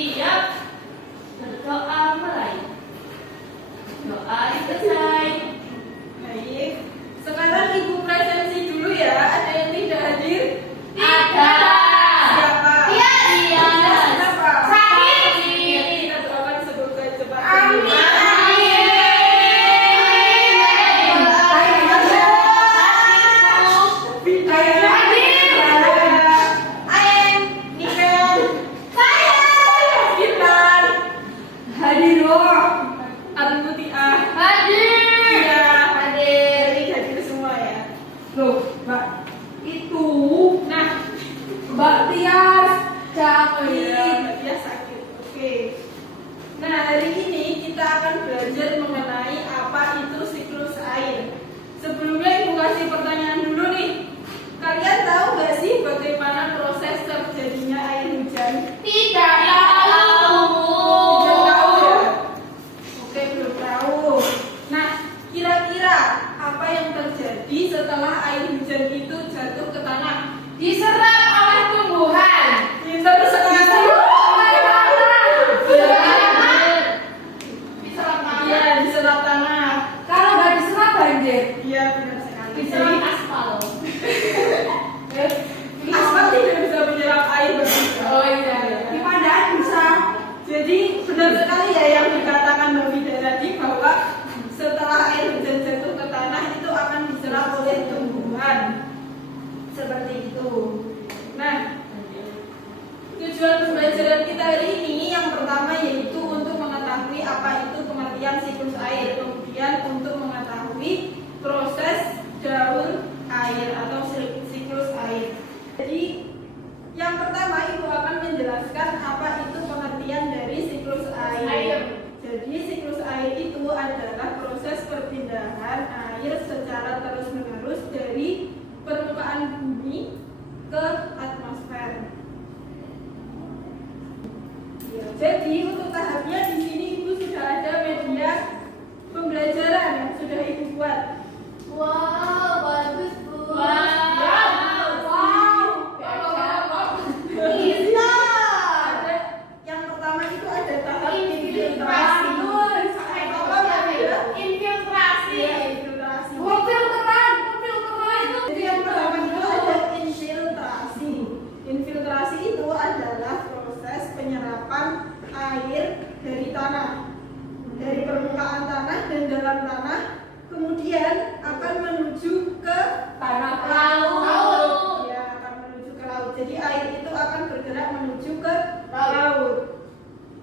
Siap. Berdoa mulai. Doa selesai. Baik. Sekarang Ibu presensi dulu ya. Ada yang tidak hadir? Ada. Siapa? Iya. Kenapa? Sakit. Kita doakan semoga cepat Amin. sembuh. Nah, hari ini kita akan belajar mengenai apa itu siklus air. Sebelumnya Ibu kasih pertanyaan dulu nih. Kalian tahu nggak sih bagaimana proses terjadinya air hujan? Tidak tahu. Belum tahu ya? Oke, belum tahu. Nah, kira-kira apa yang terjadi setelah air hujan itu jatuh ke tanah? Diserap oleh tumbuhan. Benar sekali. Iya, diserap tanah. Kalau nggak diserap banjir. Iya, benar sekali. Diserap aspal. Aspal tidak bisa menyerap air begitu. Oh iya. Di Pandaan bisa. Jadi benar sekali ya yang dikatakan Mbak Vida tadi bahwa setelah air hujan jatuh ke tanah itu akan diserap oleh tumbuhan. Seperti itu. Nah, tujuan pembelajaran kita hari ini yang pertama yaitu untuk mengetahui apa itu pengertian siklus air, kemudian untuk mengetahui proses daur air atau siklus air. Jadi yang pertama Ibu akan menjelaskan apa itu pengertian dari siklus air. Jadi siklus air itu adalah proses perpindahan air secara terus-menerus dari permukaan bumi ke atmosfer. Ya, jadi untuk tahapnya di sini Ibu sudah ada media pembelajaran yang sudah Ibu buat. Wow, bagus Bu. Bisa. Ada yang pertama itu ada tahap infiltrasi. Infiltrasi. Ya, infiltrasi. Filteran itu. Jadi yang pertama itu ada infiltrasi. Infiltrasi itu adalah proses penyerapan air dari tanah, dari permukaan tanah dan dalam tanah, kemudian akan menuju ke Tanah laut. Ya, akan menuju ke laut. Jadi air itu akan bergerak menuju ke laut.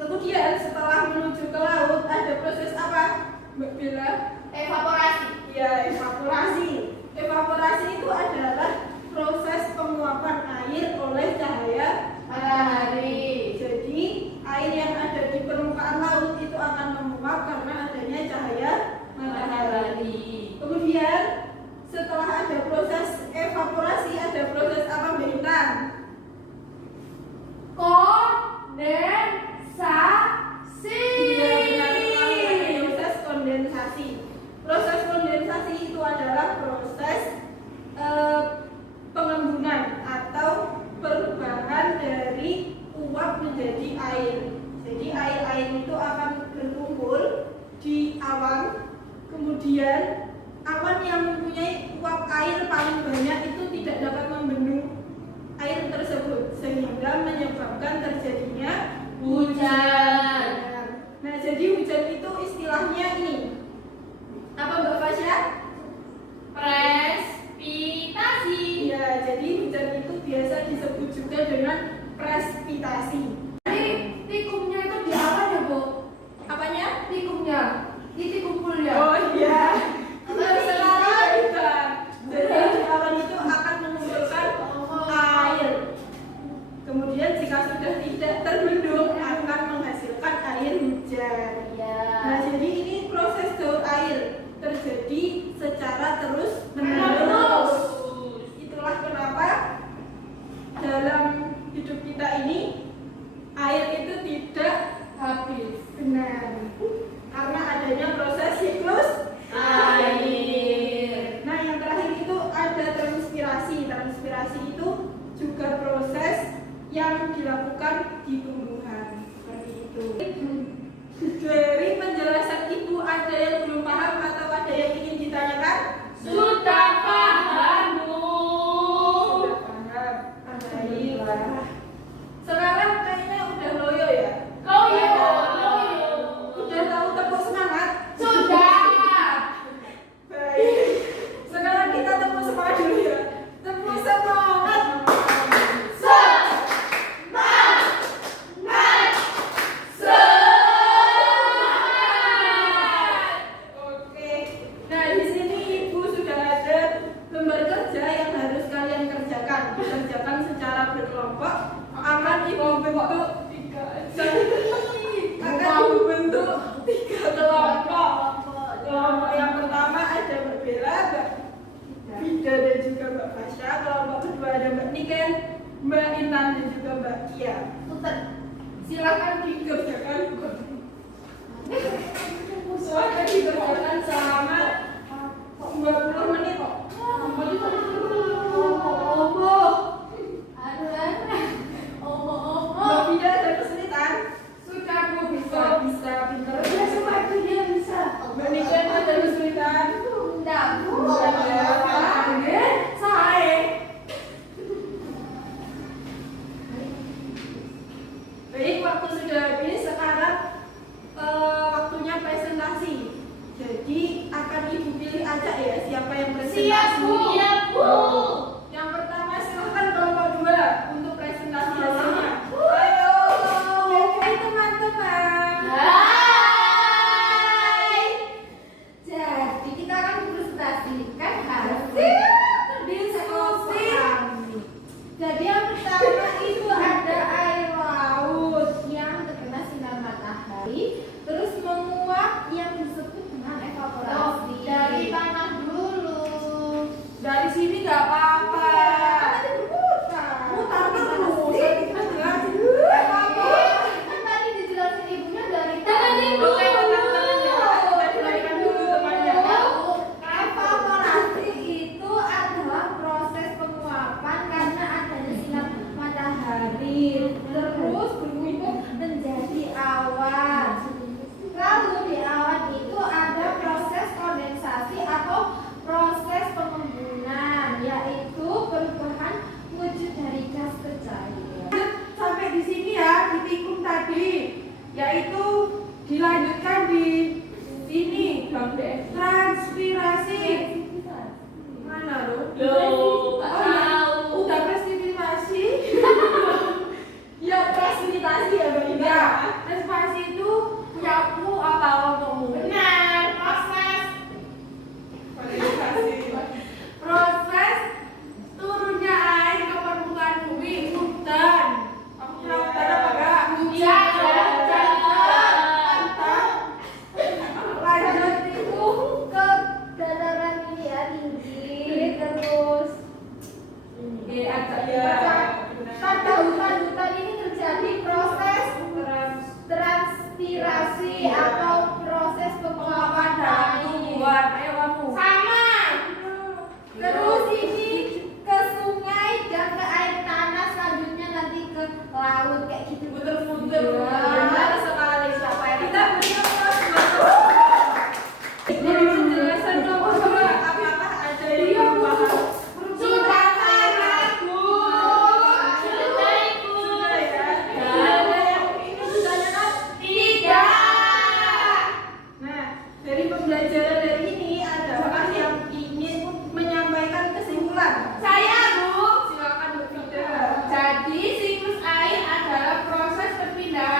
Kemudian setelah menuju ke laut ada proses apa, Mbak Bella? Evaporasi. Ya, evaporasi. Evaporasi itu adalah proses penguapan air oleh cahaya Matahari. Jadi air yang ada di permukaan laut itu akan menguap karena adanya cahaya matahari. Kemudian setelah ada proses evaporasi ada proses apa, Mbak Intan? Kondensasi. Iya, benar sekali, ada proses kondensasi. Proses kondensasi itu adalah proses pengembunan atau perubahan dari uap menjadi air. Jadi air-air itu akan berkumpul di awan. Kemudian awan yang mempunyai uap air paling banyak itu tidak dapat membendung air tersebut sehingga menyebabkan terjadinya Hujan. Nah, jadi hujan itu istilahnya ini. Apa Mbak Fasya? Presipitasi. Iya, jadi hujan itu biasa disebut juga dengan presipitasi. Jadi tikumnya itu di awan ya Bu? Apanya? Tikumnya. Titik kumpulnya. Oh iya, benar sekali kan. Jadi di awan itu akan mengumpulkan air. Kemudian jika sudah tidak terbendung akan menghasilkan air hujan. Nah, jadi ini proses daur air terjadi secara terus menerus. Itulah kenapa dalam hidup kita ini air itu tidak habis. Benar. Karena adanya proses siklus air. Nah, yang terakhir itu ada transpirasi. Transpirasi itu juga proses yang dilakukan di tumbuhan. Seperti itu. Dari penjelasan Ibu ada yang belum paham atau ada yang ingin ditanyakan? Sudah paham, Bu. Sudah paham. Alhamdulillah. Sekarang kayaknya udah loyo ya? Loyo. Udah tahu tepuk semangat? Sudah. Baik. Sekarang kita tepuk semangat dulu ya. Tepuk semangat. Oke. Nah, di sini Ibu sudah ada lembar kerja yang harus kalian kerjakan. Dikerjakan secara berkelompok. Akan Ibu bentuk tiga kelompok. Kelompok yang pertama ada Mbak Bella, Mbak Vida dan juga Mbak Fasya. Kelompok kedua ada Mbak Niken, Mbak Intan dan juga Mbak Kia. Silakan dikerjakan. Silakan dikerjakan selama 20 menit. Mbak Vida ada kesulitan? Sudah, Bu, bisa. Bisa, pintar. Ya, sepatunya bisa. Mbak Niken ada kesulitan? Enggak, Bu. Ada. Saya. Baik, waktu sudah habis. Sekarang waktunya presentasi. Jadi akan Ibu pilih aja ya siapa yang presentasi. Siap, Bu. Siap, Bu. Yang pertama silahkan kelompok 2 untuk presentasi hasilnya. Ayo. Ayo, hai teman-teman. Hai. Jadi kita akan presentasikan hasil Diskusi. Jadi yang pertama itu ada air laut yang terkena sinar matahari, terus menguap yang disebut dengan evaporasi. Dari tanah dulu. Dari sini nggak apa-apa. Tadi berputar. Putar terus. Kita jelasin. Kan tadi dijelasin ibunya dari Tangan ibu. Oke, tenang-tenang ya. Kita jelaskan dulu temannya. Evaporasi itu adalah proses penguapan karena adanya sinar matahari, terus berkumpul menjadi awan. Lalu di awan itu ada proses kondensasi atau proses pengembunan, yaitu perubahan wujud dari gas ke cair. Sampai di sini ya, di tikung tadi, yaitu dilanjutkan di sini, transpirasi. Mana loh? Loh, Oh ya, tahu. udah presentasi. Ya presentasi ya Mbak Ida. Presentasi itu punya aku apa kamu? Benar, proses. Proses turunnya air ke permukaan bumi hujan. Kamu tahu hujan apa enggak? Hujan. Mantap. Lanjut itu ke dataran ini ya, tinggi, terus Agak ya. pada hutan-hutan ini terjadi proses transpirasi atau proses penguapan dalam air. tumbuhan. Ayo kamu. Sama. Terus ini ke sungai dan ke air tanah, selanjutnya nanti ke laut kayak gitu. Muter-muter. Iya. Benar sekali. Siapa yang kita berikan Jadi penjelasan nomor 2. Apakah ada yang paham? Sudah paham, Bu. Sudah, Ibu. Sudah ya. Ada yang ingin ditanyakan? Tidak. Nah, dari pembelajaran dari ini adakah yang ingin menyampaikan kesimpulan? Saya, Bu. Silakan Bu Vida. Jadi siklus air adalah proses perpindahan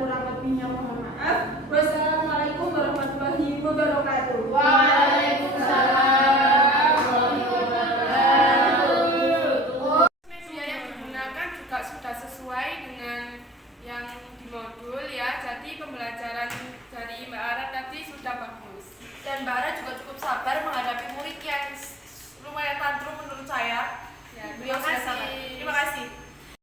kurang lebihnya mohon